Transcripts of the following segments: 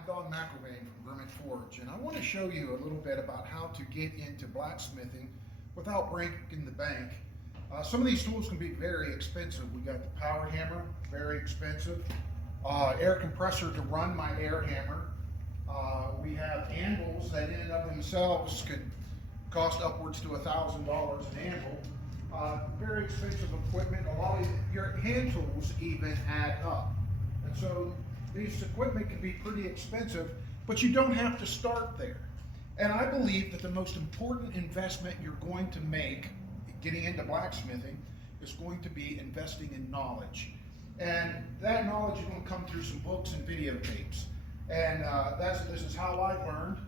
I'm Don McElvain from Vermin Forge, and I want to show you a little bit about how to get into blacksmithing without breaking the bank. Some of these tools can be very expensive. We got the power hammer, very expensive. Air compressor to run my air hammer. We have anvils that in and of themselves could cost upwards to $1,000 an anvil. Very expensive equipment. A lot of your hand tools even add up. And so these equipment can be pretty expensive, but you don't have to start there. And I believe that the most important investment you're going to make getting into blacksmithing is going to be investing in knowledge. And that knowledge is going to come through some books and videotapes. And this is how I learned.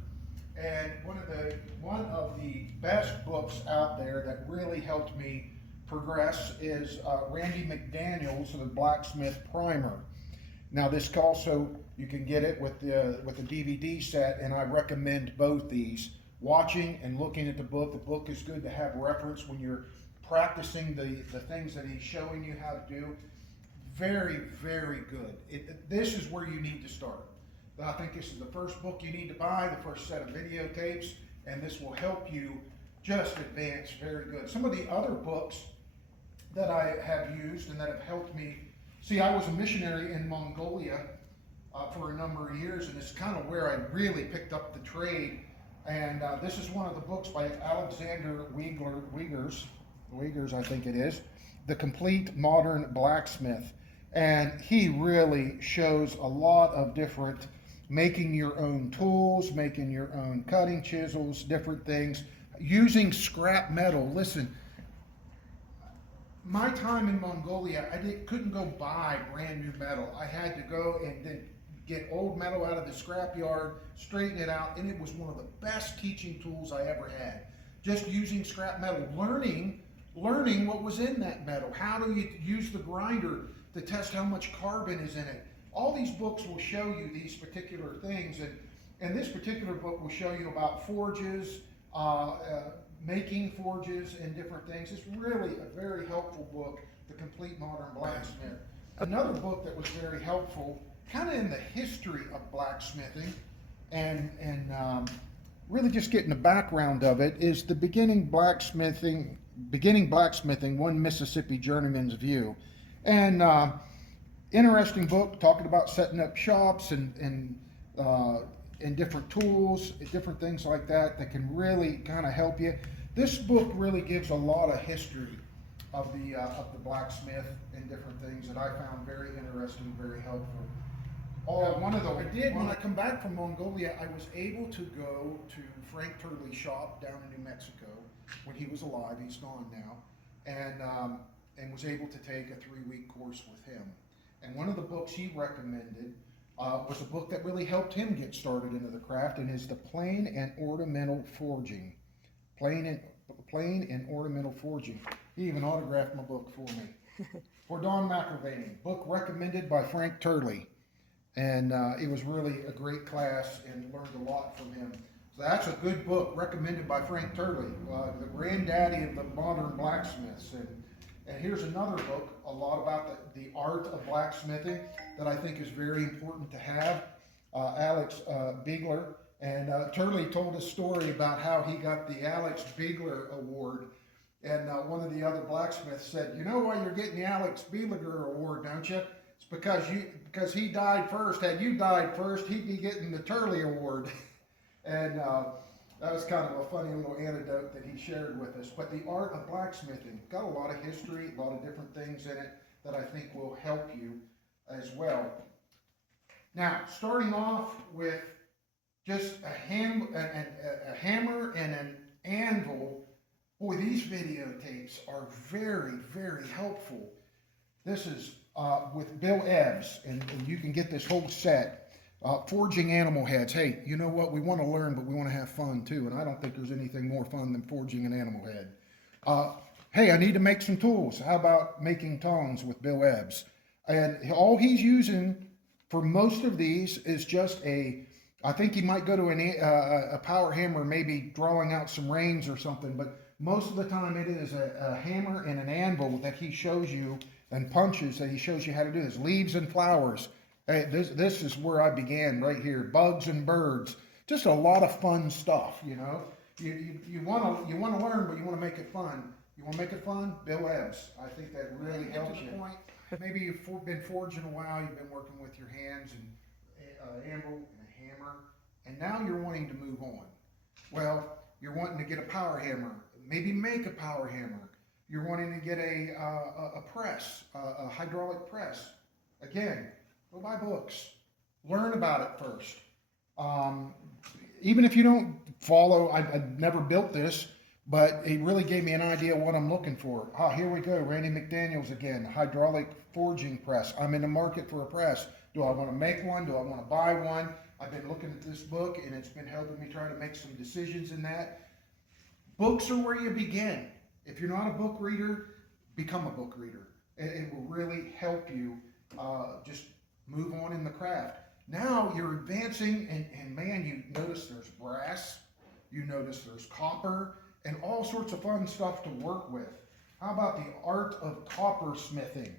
And one of the best books out there that really helped me progress is Randy McDaniel's The Blacksmith Primer. Now this also, you can get it with the DVD set, and I recommend both these. Watching and looking at the book. The book is good to have reference when you're practicing the things that he's showing you how to do. Very, very good. This is where you need to start. I think this is the first book you need to buy, the first set of videotapes, and this will help you just advance very good. Some of the other books that I have used and that have helped me, see, I was a missionary in Mongolia for a number of years, and it's kind of where I really picked up the trade. And this is one of the books by Alexander Uyghurs, I think it is, The Complete Modern Blacksmith. And he really shows a lot of different making your own tools, making your own cutting chisels, different things, using scrap metal. Listen, my time in Mongolia, couldn't go buy brand new metal. I had to go and then get old metal out of the scrap yard, straighten it out, and it was one of the best teaching tools I ever had. Just using scrap metal, learning what was in that metal. How do you use the grinder to test how much carbon is in it? All these books will show you these particular things, and this particular book will show you about forges, making forges and different things. It's really a very helpful book, The Complete Modern Blacksmith. Another book that was very helpful, kind of in the history of blacksmithing, and really just getting the background of it, is the Beginning Blacksmithing, One Mississippi Journeyman's View. And interesting book, talking about setting up shops and different tools, different things like that can really kind of help you. This book really gives a lot of history of the blacksmith and different things that I found very interesting, very helpful. When I come back from Mongolia, I was able to go to Frank Turley's shop down in New Mexico when he was alive. He's gone now, and was able to take a 3-week course with him. And one of the books he recommended was a book that really helped him get started into the craft, and is the Plain and Ornamental Forging. Plain and Ornamental Forging. He even autographed my book for me. For Don McElvain, book recommended by Frank Turley. And it was really a great class, and learned a lot from him. So that's a good book recommended by Frank Turley, the granddaddy of the modern blacksmiths. And here's another book, a lot about the art of blacksmithing that I think is very important to have. Alex Bigler. And Turley told a story about how he got the Alex Bigler Award. And one of the other blacksmiths said, "You know why you're getting the Alex Bigler Award, don't you? It's because he died first. Had you died first, he'd be getting the Turley Award." And that was kind of a funny little anecdote that he shared with us. But the art of blacksmithing got a lot of history, a lot of different things in it that I think will help you as well. Now, starting off with just a hammer and an anvil, boy, these videotapes are very, very helpful. This is with Bill Ebbs, and you can get this whole set. Forging animal heads. Hey, you know what? We want to learn, but we want to have fun too, and I don't think there's anything more fun than forging an animal head. Hey, I need to make some tools. How about making tongs with Bill Ebbs? And all he's using for most of these is just I think he might go to a power hammer, maybe drawing out some reins or something, but most of the time it is a hammer and an anvil that he shows you, and punches that he shows you how to do this. Leaves and flowers. Hey, this is where I began right here. Bugs and birds, just a lot of fun stuff. You know, you want to learn, but you want to make it fun. You want to make it fun? Bill Ebbs. I think that really helps you. Point, maybe you've been forging a while. You've been working with your hands and anvil and a hammer, and now you're wanting to move on. Well, you're wanting to get a power hammer. Maybe make a power hammer. You're wanting to get a press, a hydraulic press. Again, go buy books. Learn about it first. Even if you don't follow, I've never built this, but it really gave me an idea of what I'm looking for. Here we go, Randy McDaniels again, hydraulic forging press. I'm in the market for a press. Do I want to make one? Do I want to buy one? I've been looking at this book, and it's been helping me try to make some decisions in that. Books are where you begin. If you're not a book reader, become a book reader. It will really help you just move on in the craft. Now you're advancing, and man, you notice there's brass, you notice there's copper, and all sorts of fun stuff to work with. How about The Art of Copper Smithing?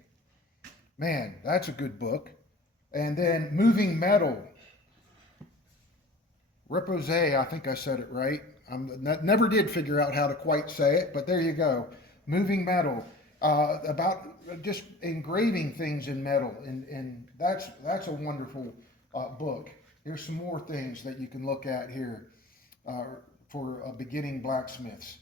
Man, that's a good book. And then Moving Metal. Repose, I think I said it right. Never did figure out how to quite say it, but there you go. Moving Metal, about just engraving things in metal, and that's a wonderful book. Here's some more things that you can look at here for beginning blacksmiths,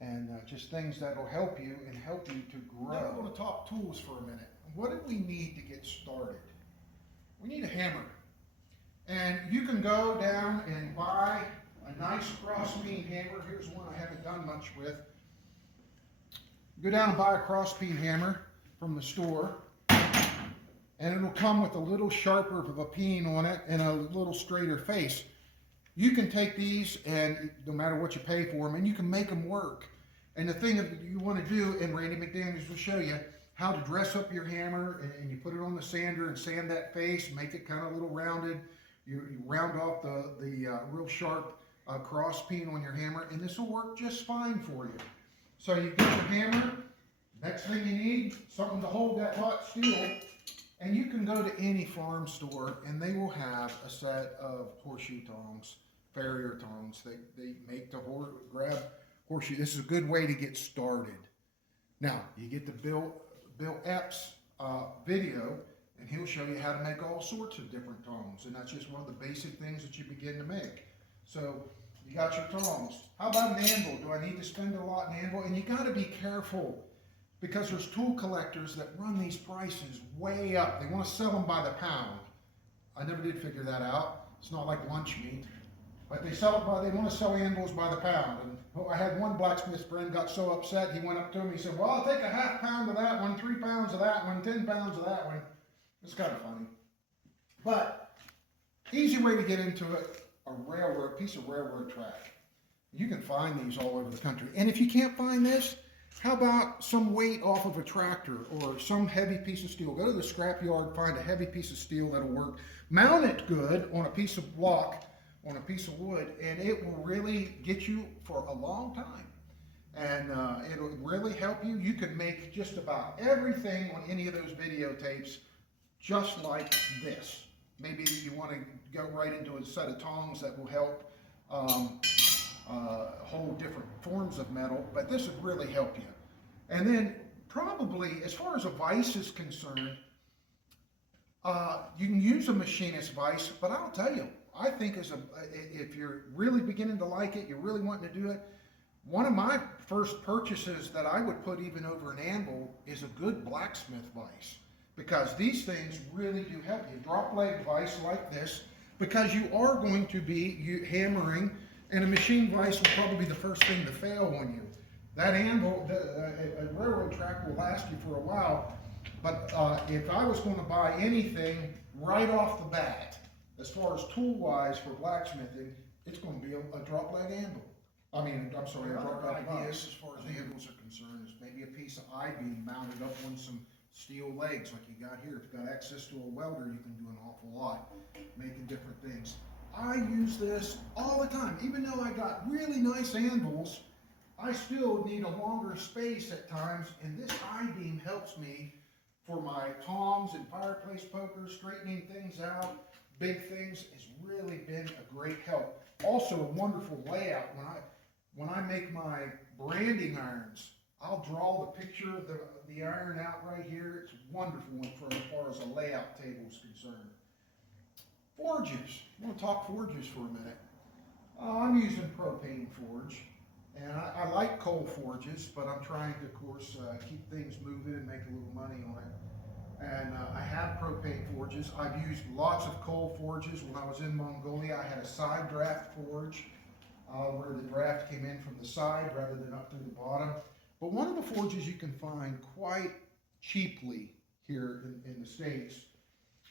and just things that will help you to grow. Now we're going to talk tools for a minute. What do we need to get started? We need a hammer. And you can go down and buy a nice cross-beam hammer. Here's one I haven't done much with. Go down and buy a cross-beam hammer from the store, and it'll come with a little sharper of a peen on it and a little straighter face. You can take these, and no matter what you pay for them, and you can make them work. And the thing that you want to do, and Randy McDaniels will show you how to dress up your hammer, and you put it on the sander and sand that face, make it kind of a little rounded. You round off the real sharp cross peen on your hammer, and this will work just fine for you. So you get your hammer. Next thing you need, something to hold that hot steel. And you can go to any farm store, and they will have a set of horseshoe tongs, farrier tongs. They make to grab horseshoe. This is a good way to get started. Now, you get the Bill Epps video, and he'll show you how to make all sorts of different tongs, and that's just one of the basic things that you begin to make. So you got your tongs. How about an anvil? Do I need to spend a lot in anvil? And you got to be careful, because there's tool collectors that run these prices way up. They want to sell them by the pound. I never did figure that out. It's not like lunch meat, but they want to sell anvils by the pound. And I had one blacksmith friend got so upset, he went up to me, he said, "Well, I'll take a half pound of that one, 3 pounds of that one, 10 pounds of that one." It's kind of funny. But easy way to get into it, a piece of railroad track. You can find these all over the country. And if you can't find this, how about some weight off of a tractor or some heavy piece of steel? Go to the scrap yard, find a heavy piece of steel that'll work. Mount it good on a piece of block, on a piece of wood, and it will really get you for a long time. And it'll really help you. You can make just about everything on any of those videotapes just like this. Maybe you want to go right into a set of tongs that will help hold different forms of metal, but this would really help you. And then probably, as far as a vise is concerned, you can use a machinist vise, but I'll tell you, I think if you're really beginning to like it, you're really wanting to do it, one of my first purchases that I would put even over an anvil is a good blacksmith vise. Because these things really do help you. Drop leg vise like this, because you are going to be hammering, and a machine vise will probably be the first thing to fail on you. That anvil, a railroad track will last you for a while, but if I was going to buy anything right off the bat, as far as tool-wise for blacksmithing, it's going to be a drop leg anvil. A drop leg vise. As far as anvils are concerned, is maybe a piece of I-beam mounted up on some steel legs like you got here. If you've got access to a welder, you can do an awful lot making different things. I use this all the time. Even though I got really nice anvils, I still need a longer space at times, and this I-beam helps me for my tongs and fireplace pokers, straightening things out, big things, has really been a great help. Also a wonderful layout. When I make my branding irons, I'll draw the picture of the iron out right here. It's wonderful for as far as a layout table is concerned. Forges. I want to talk forges for a minute. I'm using propane forge, and I like coal forges, but I'm trying to, of course, keep things moving and make a little money on it. And I have propane forges. I've used lots of coal forges. When I was in Mongolia, I had a side draft forge where the draft came in from the side rather than up through the bottom. But one of the forges you can find quite cheaply here in the States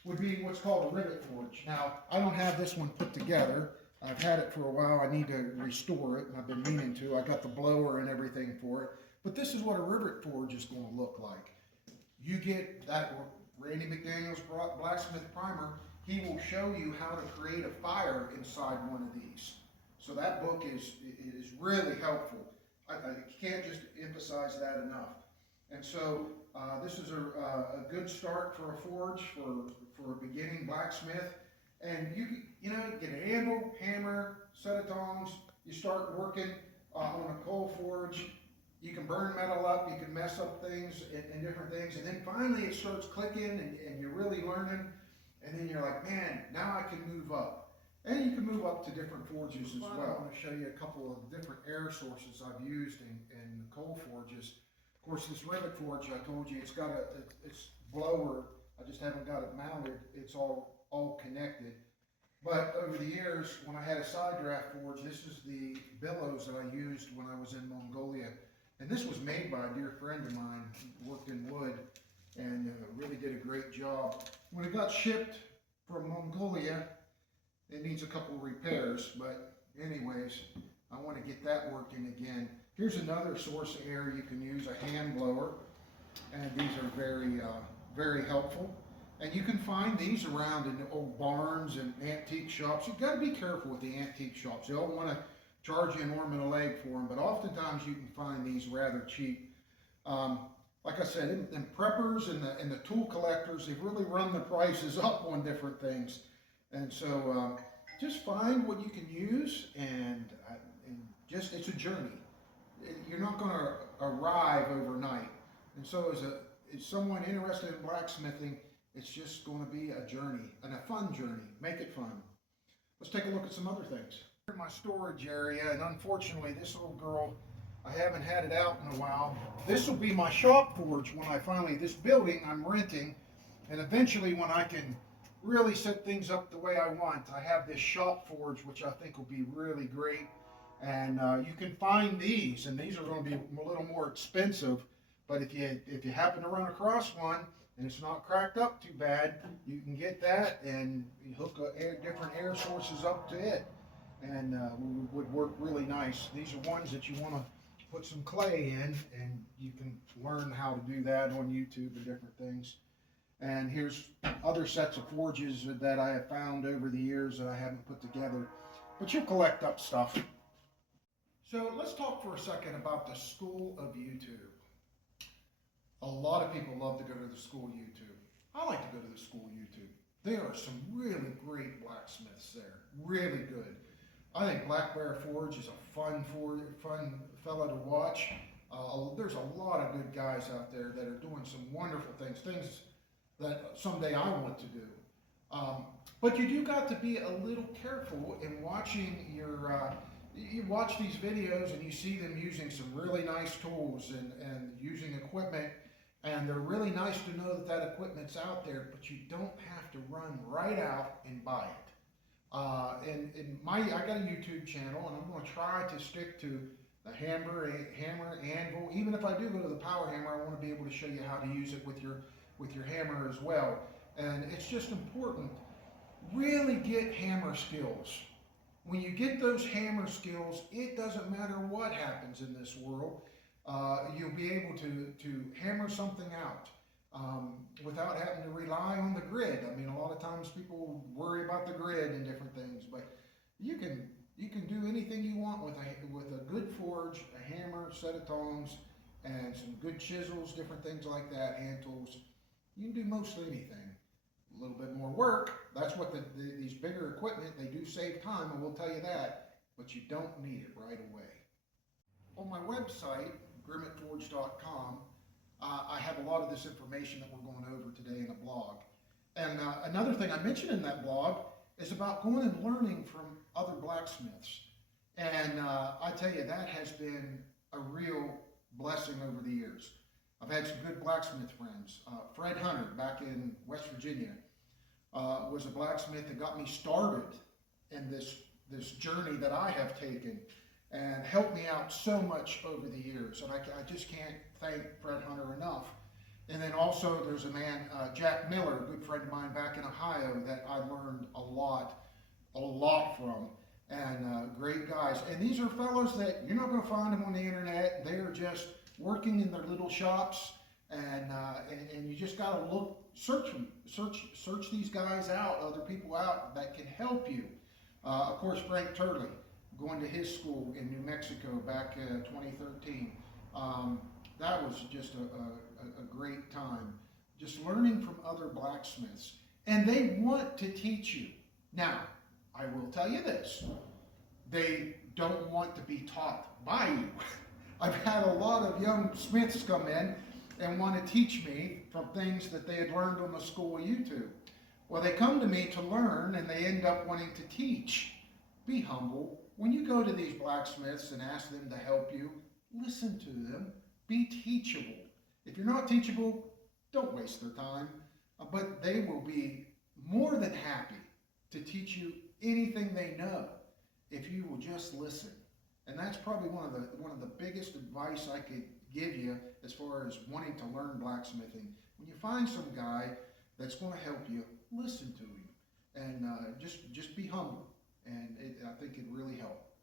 would be what's called a rivet forge. Now, I don't have this one put together. I've had it for a while. I need to restore it, and I've been meaning to. I got the blower and everything for it. But this is what a rivet forge is going to look like. You get that Randy McDaniel's blacksmith primer. He will show you how to create a fire inside one of these. So that book is really helpful. I can't just emphasize that enough. And so this is a good start for a forge for a beginning blacksmith. And you know, get a handle, hammer, set of tongs. You start working on a coal forge. You can burn metal up, you can mess up things and different things, and then finally it starts clicking and you're really learning, and then you're like, man, now I can move up. And you can move up to different forges as well. I want to show you a couple of different air sources I've used in coal forges. Of course, this rivet forge, I told you, it's got it's blower. I just haven't got it mounted. It's all connected. But over the years, when I had a side draft forge, this is the bellows that I used when I was in Mongolia. And this was made by a dear friend of mine who worked in wood and really did a great job. When it got shipped from Mongolia, it needs a couple of repairs, but anyways, I want to get that working again. Here's another source of air you can use, a hand blower, and these are very helpful. And you can find these around in the old barns and antique shops. You've got to be careful with the antique shops. They all want to charge you an arm and a leg for them, but oftentimes you can find these rather cheap. Like I said, in preppers and the tool collectors, they've really run the prices up on different things. And so just find what you can use, and just, it's a journey. You're not going to arrive overnight. And so as someone interested in blacksmithing, it's just going to be a journey, and a fun journey. Make it fun. Let's take a look at some other things. In my storage area, and unfortunately this little girl, I haven't had it out in a while. This will be my shop forge when I finally, this building I'm renting, and eventually when I can really set things up the way I want, I have this shop forge which I think will be really great. And you can find these, and these are going to be a little more expensive, but if you happen to run across one and it's not cracked up too bad, you can get that and you hook different air sources up to it, and would work really nice. These are ones that you want to put some clay in, and you can learn how to do that on YouTube and different things. And here's other sets of forges that I have found over the years that I haven't put together, but you'll collect up stuff. So let's talk for a second about the school of YouTube. A lot of people love to go to the school YouTube. I like to go to the school YouTube. There are some really great blacksmiths there, really good. I think Black Bear Forge is a fun fella to watch. There's a lot of good guys out there that are doing some wonderful things that someday I want to do. But you do got to be a little careful in watching you watch these videos and you see them using some really nice tools and using equipment, and they're really nice to know that equipment's out there, but you don't have to run right out and buy it. I got a YouTube channel, and I'm going to try to stick to the hammer, anvil. Even if I do go to the power hammer, I want to be able to show you how to use it with your hammer as well. And it's just important, really get hammer skills. When you get those hammer skills, it doesn't matter what happens in this world. You'll be able to hammer something out without having to rely on the grid. I mean, a lot of times people worry about the grid and different things, but you can do anything you want with a good forge, a hammer, set of tongs, and some good chisels, different things like that, hand tools. You can do mostly anything. A little bit more work, that's what these bigger equipment, they do save time, I will tell you that, but you don't need it right away. On my website, grimmettforge.com, I have a lot of this information that we're going over today in a blog. And another thing I mentioned in that blog is about going and learning from other blacksmiths. And I tell you, that has been a real blessing over the years. I've had some good blacksmith friends. Fred Hunter, back in West Virginia, was a blacksmith that got me started in this journey that I have taken, and helped me out so much over the years. And I just can't thank Fred Hunter enough. And then also there's a man, Jack Miller, a good friend of mine back in Ohio, that I learned a lot from. And great guys. And these are fellows that you're not going to find them on the internet. They are just working in their little shops, and you just got to look, search these guys out, other people out that can help you. Of course, Frank Turley, going to his school in New Mexico back in 2013. That was just a great time, just learning from other blacksmiths. And they want to teach you. Now, I will tell you this, they don't want to be taught by you. I've had a lot of young smiths come in and want to teach me from things that they had learned on the school YouTube. Well, they come to me to learn, and they end up wanting to teach. Be humble. When you go to these blacksmiths and ask them to help you, listen to them. Be teachable. If you're not teachable, don't waste their time. But they will be more than happy to teach you anything they know if you will just listen. And that's probably one of the biggest advice I could give you as far as wanting to learn blacksmithing. When you find some guy that's going to help you, listen to him, and just be humble. And I think it really helped.